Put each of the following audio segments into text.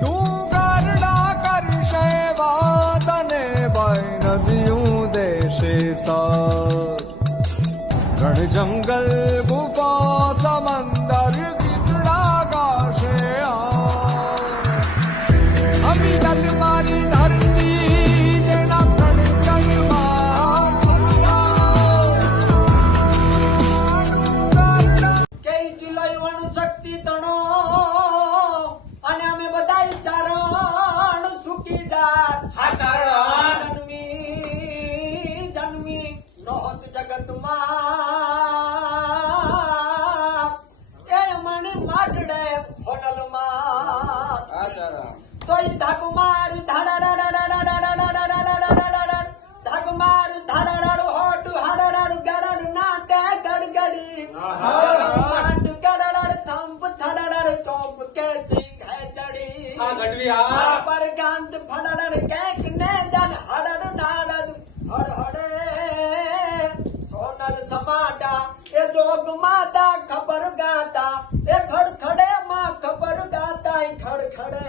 તું ગરડા કરશે વાતને બન નદીયું દેશે સાર રણ જંગલ ગુફા સમંદર ગીતડા ગાશે અમી તન મારી ધરતી જેના શક્તિ તણો અને અમે બધા ચારણ સુકી જાત હા ચારણ જન્મી જન્મી નહોત જગતમાં એ મણી માટડે હોનલમાં હા ચારણ તોય ધાક માર ધાક માર ધાડાડાડુ હોડુ હાડાડાડુ ગાડાડુ નાટે ગડગડી નાટ ગડાડ થંપ થડાડ ચોપ કે સિંહ હે ચડી હા ગડવી હા પર ગાંત ફડાડ કેક ને જન હડડ નારદ હડ હડે સોનલ સમાડા એ જોગ માતા ખબર ગાતા એ ખડખડે માં ખબર ગાતા એ ખડખડે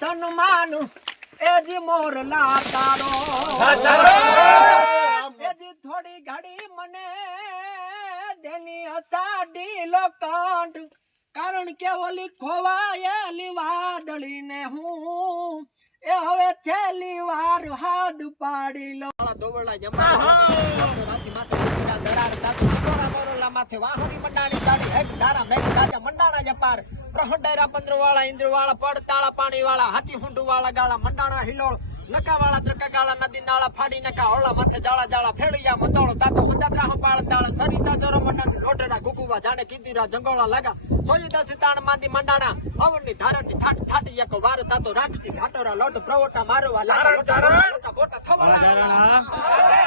સન્માન એજી મોર લાતારો એજી થોડી ઘડી મને દેની અસાડી લોકાંડ કારણ કે ઓલી ખોવાયેલી વાદળી ને હું એ હવે છેલ્લી વાર હાથ પાડી લો દોવળા જમા રાતી માથે દરાર દાતો મોરા મોરલા માથે વાહરી મંડાણી ચાડી એક ધારા મેઘ રાજા મંડાણા જપાર પ્રહંડેરા પંદ્રવાળા ઇન્દ્રવાળા પડતાળા પાણીવાળા હાથી હુંડુવાળા ગાળા મંડાણા હિલોળ નકાવાળા ત્રકાગાળા નદી નાળા ફાડી નકા હોળા માથે જાળા જાળા ફેળિયા મંદોળો તાતો ઉદાત્રા હંપાળ તાળ સરિતા ચોરો મંડળ લોટરા ગુગુવા જાણે કીધીરા જંગોળા લાગા સોય દસ તાણ માંદી મંડાણા અવરની ધારણની થાટ થાટી એક વાર તાતો રાખસી ઘાટોરા લોટ પ્રવોટા મારવા લાગા લોટા બોટા થવા લાગા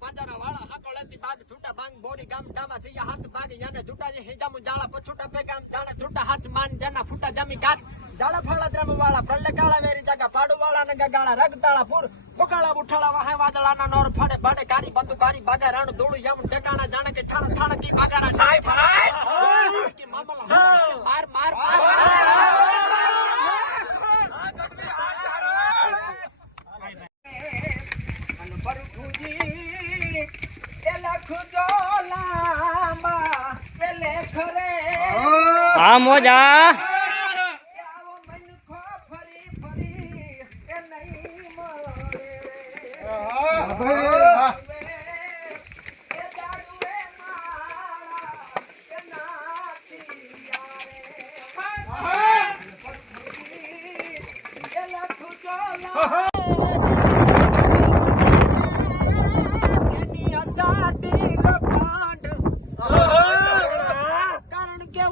બાજારા વાળા હાકોળેથી બાગ છૂટા બાંગ બોરી ગામ ડામા જીયા હાથ ભાગી યાને જૂટાજી હિજામુ જાળા પછૂટા પેગામ જાણે છૂટા હાથ માન જના ફૂટા જમી ગાત જાળા ફાળા દ્રમ વાળા પ્રલ્લે કાળા વેરી જાગા પાડુ વાળા ને ગાળા રગતાળા પૂર ફોકાળા ઉઠાળા વાહે વાદળાના નોર ફાડે ભાડે કારી બંદુ કારી બાગા રાણ દોડું યમ ટેકાણા જાણે કે ઠાણ ઠાણ કી બાગારા જાય ફરાય કી મામલા માર માર હા મોજા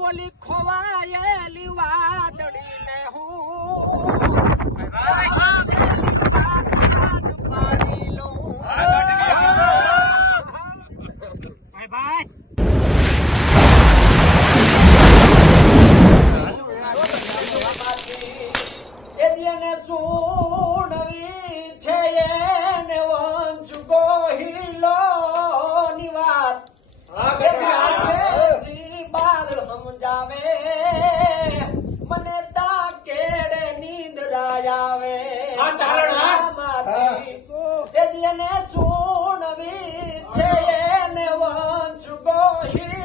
ઓલી ખોવાયેલી વાદળી ને હું પાડી લઉં એને સુણવી છે એને વંશ ગોહિલો ની વાત બાળ સમજાવે મને તા કેડે નીંદરા આવે એને સુણવી છે એને વંશ ગોહિલો